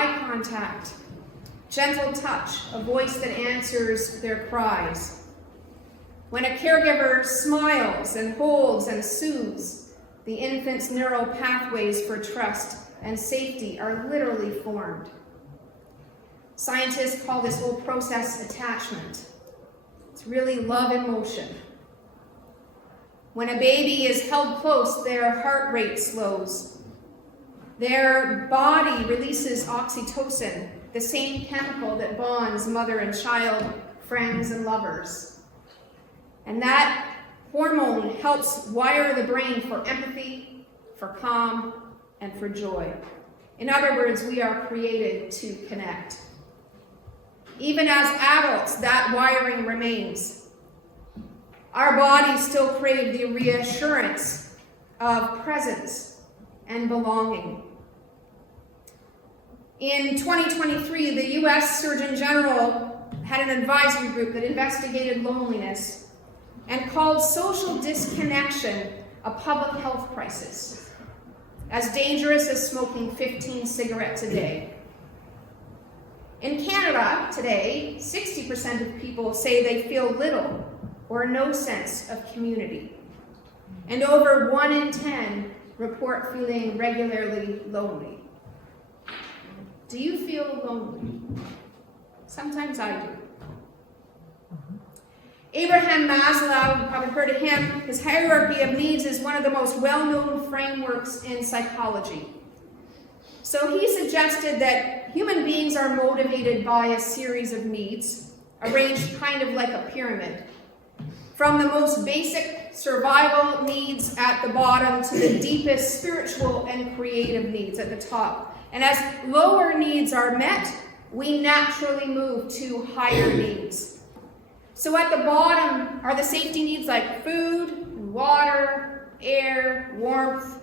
eye contact, gentle touch, a voice that answers their cries. When a caregiver smiles and holds and soothes, the infant's neural pathways for trust and safety are literally formed. Scientists call this whole process attachment. It's really love in motion. When a baby is held close, their heart rate slows. Their body releases oxytocin, the same chemical that bonds mother and child, friends and lovers. And that hormone helps wire the brain for empathy, for calm, and for joy. In other words, we are created to connect. Even as adults, that wiring remains. Our bodies still crave the reassurance of presence and belonging. In 2023, the U.S. Surgeon General had an advisory group that investigated loneliness and called social disconnection a public health crisis, as dangerous as smoking 15 cigarettes a day. In Canada today, 60% of people say they feel little or no sense of community, and over 1 in 10 report feeling regularly lonely. Do you feel lonely? Sometimes I do. Abraham Maslow, you've probably heard of him. His hierarchy of needs is one of the most well-known frameworks in psychology. So he suggested that human beings are motivated by a series of needs, arranged kind of like a pyramid. From the most basic survival needs at the bottom to the deepest spiritual and creative needs at the top. And as lower needs are met, we naturally move to higher needs. So at the bottom are the safety needs like food, water, air, warmth.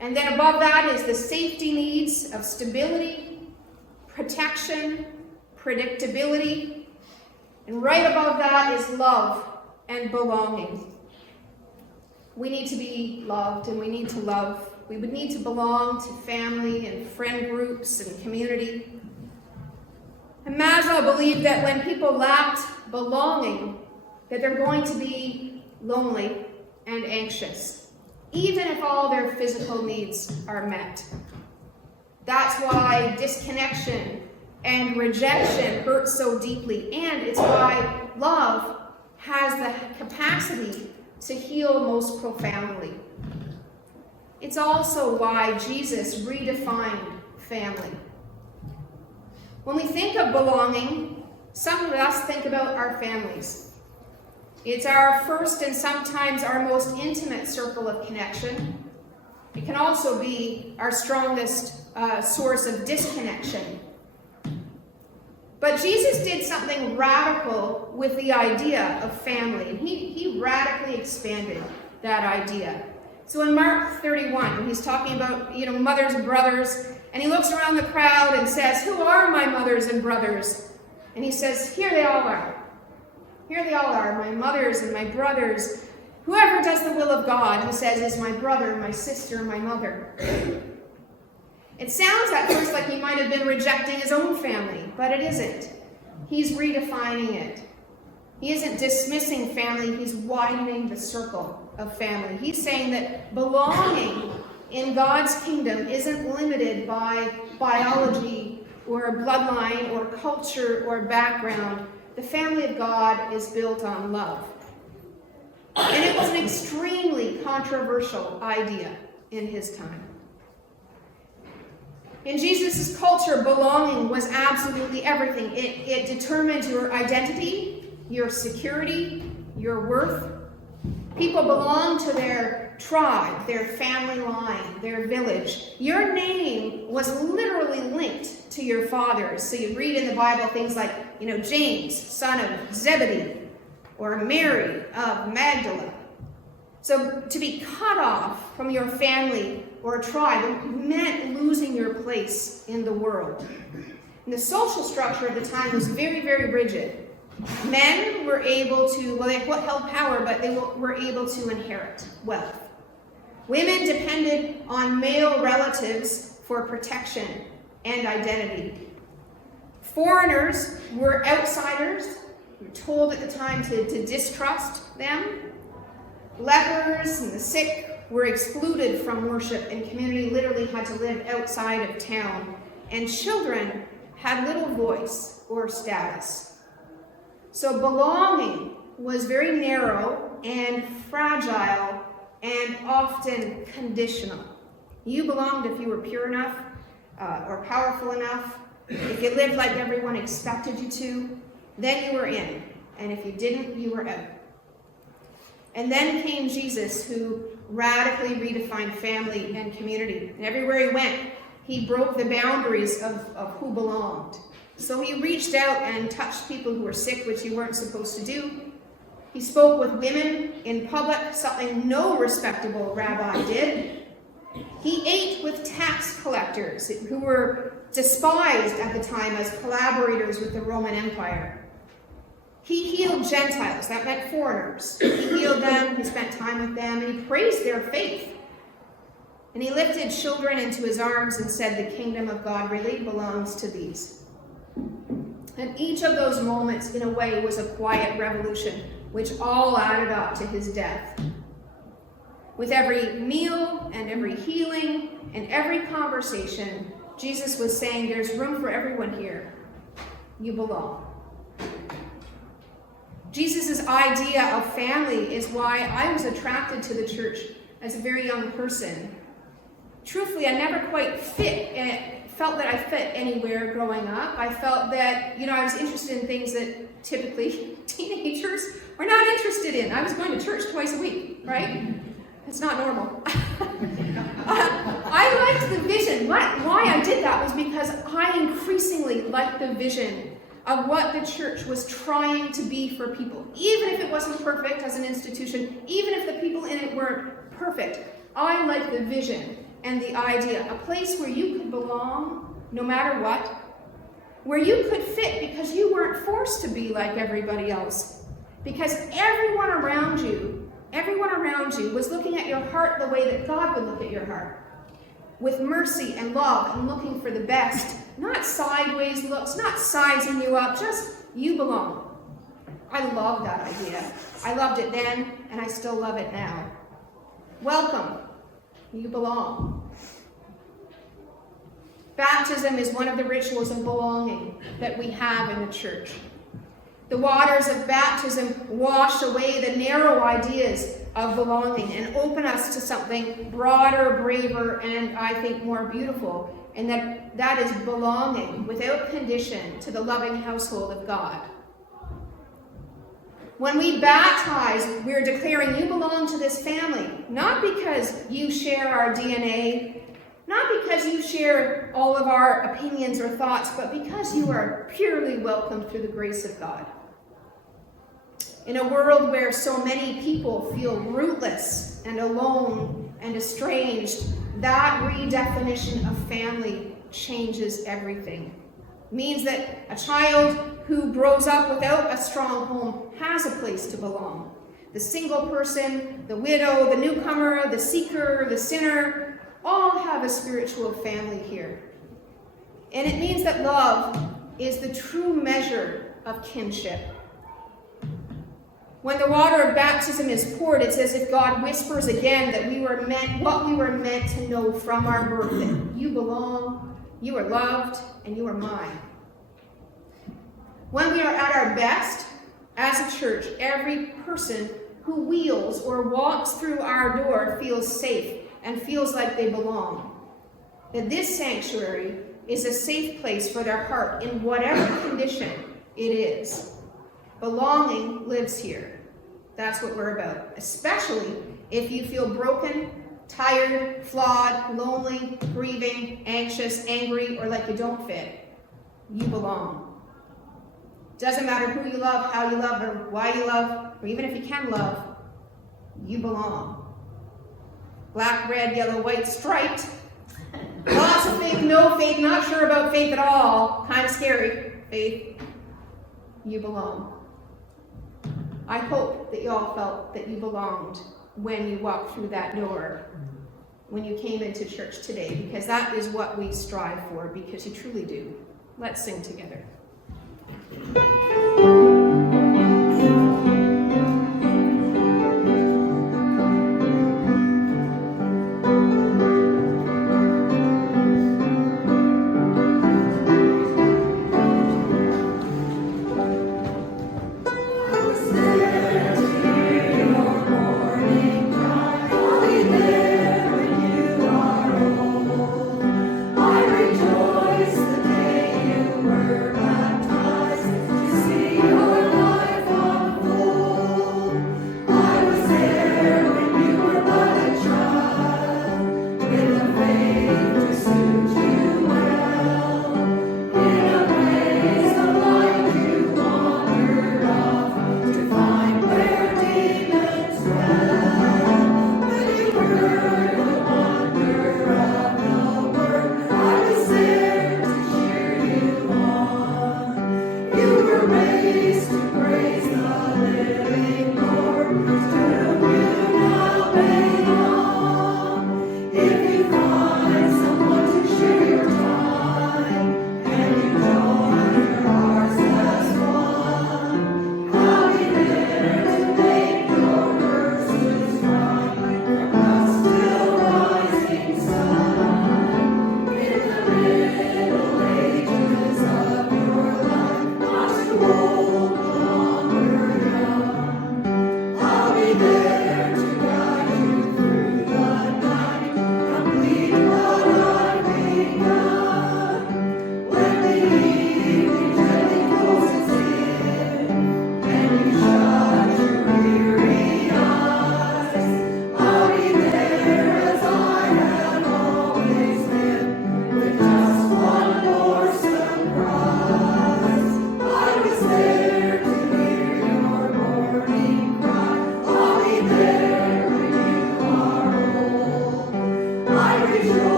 And then above that is the safety needs of stability, protection, predictability. And right above that is love and belonging. We need to be loved and we need to love. We would need to belong to family and friend groups and community. And Maslow believed that when people lacked belonging, that they're going to be lonely and anxious, even if all their physical needs are met. That's why disconnection and rejection hurt so deeply, and it's why love has the capacity to heal most profoundly. It's also why Jesus redefined family. When we think of belonging, some of us think about our families. It's our first and sometimes our most intimate circle of connection. It can also be our strongest source of disconnection. But Jesus did something radical with the idea of family, and he radically expanded that idea. So in Mark 31, he's talking about, mothers and brothers, and he looks around the crowd and says, "Who are my mothers and brothers?" And he says, "Here they all are. Here they all are, my mothers and my brothers. Whoever does the will of God," he says, "is my brother, my sister, my mother." It sounds at first like he might have been rejecting his own family, but it isn't. He's redefining it. He isn't dismissing family, he's widening the circle of family. He's saying that belonging in God's kingdom isn't limited by biology or bloodline or culture or background. The family of God is built on love. And it was an extremely controversial idea in his time. In Jesus' culture, belonging was absolutely everything. It determined your identity, your security, your worth. People belonged to their tribe, their family line, their village. Your name was literally linked to your father's. So you read in the Bible things like, James, son of Zebedee, or Mary of Magdala. So to be cut off from your family or tribe meant losing your place in the world. And the social structure of the time was very, very rigid. Men were able to, they held power, but they were able to inherit wealth. Women depended on male relatives for protection and identity. Foreigners were outsiders. We were told at the time to distrust them. Lepers and the sick were excluded from worship, and community literally had to live outside of town. And children had little voice or status. So belonging was very narrow and fragile and often conditional. You belonged if you were pure enough or powerful enough. If you lived like everyone expected you to, then you were in. And if you didn't, you were out. And then came Jesus, who radically redefined family and community. And everywhere he went, he broke the boundaries of who belonged. So he reached out and touched people who were sick, which you weren't supposed to do. He spoke with women in public, something no respectable rabbi did. He ate with tax collectors, who were despised at the time as collaborators with the Roman Empire. He healed Gentiles, that meant foreigners. He healed them, he spent time with them, and he praised their faith. And he lifted children into his arms and said, the kingdom of God really belongs to these. And each of those moments, in a way, was a quiet revolution, which all added up to his death. With every meal and every healing and every conversation, Jesus was saying, there's room for everyone here. You belong. Jesus' idea of family is why I was attracted to the church as a very young person. Truthfully, I never quite felt that I fit anywhere growing up. I felt that, I was interested in things that typically teenagers were not interested in. I was going to church twice a week, right? It's not normal. I liked the vision. Why I did that was because I increasingly liked the vision of what the church was trying to be for people. Even if it wasn't perfect as an institution, even if the people in it weren't perfect, I liked the vision and the idea. A place where you could belong no matter what, where you could fit because you weren't forced to be like everybody else. Because everyone around you was looking at your heart the way that God would look at your heart. With mercy and love and looking for the best. Not sideways looks, not sizing you up, just you belong. I love that idea. I loved it then, and I still love it now. Welcome. You belong. Baptism is one of the rituals of belonging that we have in the church. The waters of baptism wash away the narrow ideas of belonging and open us to something broader, braver, and I think more beautiful. And that is belonging without condition to the loving household of God. When we baptize, we're declaring you belong to this family, not because you share our DNA, not because you share all of our opinions or thoughts, but because you are purely welcomed through the grace of God. In a world where so many people feel rootless and alone and estranged, that redefinition of family changes everything. It means that a child who grows up without a strong home has a place to belong. The single person, the widow, the newcomer, the seeker, the sinner, all have a spiritual family here. And it means that love is the true measure of kinship. When the water of baptism is poured, it's as if God whispers again that what we were meant to know from our birth, that you belong, you are loved, and you are mine. When we are at our best, as a church, every person who wheels or walks through our door feels safe and feels like they belong. That this sanctuary is a safe place for their heart in whatever condition it is. Belonging lives here. That's what we're about. Especially if you feel broken, tired, flawed, lonely, grieving, anxious, angry, or like you don't fit. You belong. Doesn't matter who you love, how you love, or why you love, or even if you can love, you belong. Black, red, yellow, white, striped. Lots of faith, no faith, not sure about faith at all. Kind of scary. Faith. You belong. I hope that you all felt that you belonged when you walked through that door. when you came into church today, because that is what we strive for, because you truly do. Let's sing together.